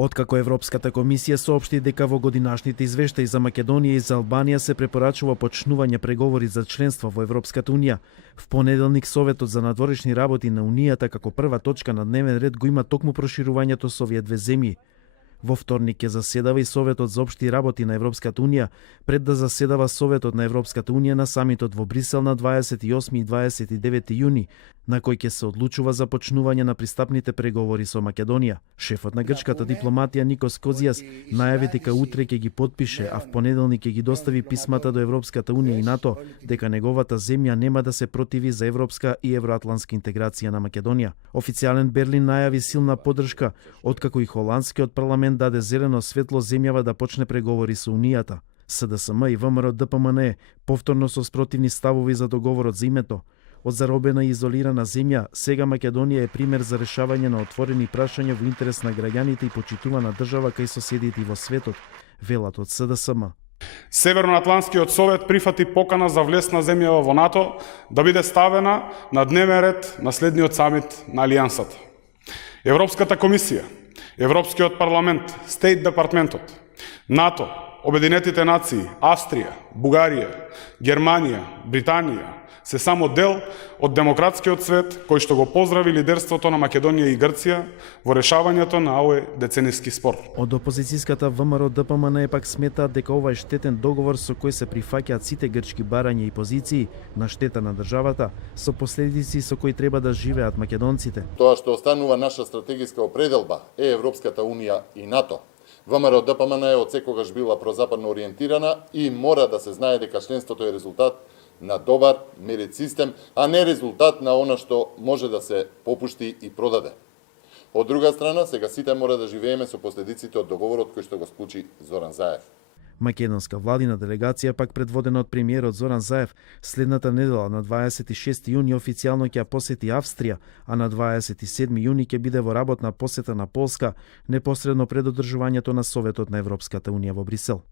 Откако Европската комисија соопшти дека во годинашните извештаи за Македонија и за Албанија се препорачува почнување преговори за членство во Европската унија, в понеделник Советот за надворешни работи на Унијата како прва точка на дневен ред го има токму проширувањето со овие две земји. Во вторник ќе заседава и Советот за општи работи на Европската унија, пред да заседава Советот на Европската унија на самитот во Брисел на 28 и 29 јуни, на кој ќе се одлучува за почнување на пристапните преговори со Македонија. Шефот на грчката дипломатија Никос Козијас најави дека утре ќе ги потпише, а в понеделник ќе ги достави писмата до Европската унија и НАТО, дека неговата земја нема да се противи за европска и евроатлантска интеграција на Македонија. Официјален Берлин најави силна поддршка, откако и холандскиот парламент даде зелено светло земјава да почне преговори со Унијата. СДСМ и ВМРО ДПМН повторно со спротивни ставови за договорот за името. Од заробена и изолирана земја, сега Македонија е пример за решавање на отворени прашања во интерес на граѓаните и почитувана држава кај соседите во светот, велат од СДСМ. Северноатлантскиот совет прифати покана за влез на земјава во НАТО да биде ставена на дневен ред на следниот самит на Алијансата. Европската комисија, Европскиот парламент, Стейт департментот, НАТО, Обединетите нации, Австрија, Бугарија, Германија, Британија се само дел од демократскиот свет кој што го поздрави лидерството на Македонија и Грција во решавањето на овој децениски спор. Од опозицијската ВМРО ДПМН пак сметаат дека ова е штетен договор со кој се прифаќаат сите грчки барања и позиции на штета на државата, со последици со кои треба да живеат македонците. Тоа што останува наша стратегиска определба е Европската унија и НАТО. ВМРО ДПМН е од секогаш била прозападно ориентирана и мора да се знае дека членството е резултат на добар мерит систем, а не резултат на она што може да се попушти и продаде. Од друга страна, сега сите мора да живееме со последиците од договорот кој што го склучи Зоран Заев. Македонска владина делегација, пак предводена од премиерот Зоран Заев, следната недела на 26 јуни официјално ќе посети Австрија, а на 27 јуни ќе биде во работна посета на Полска, непосредно пред одржувањето на Советот на Европската унија во Брисел.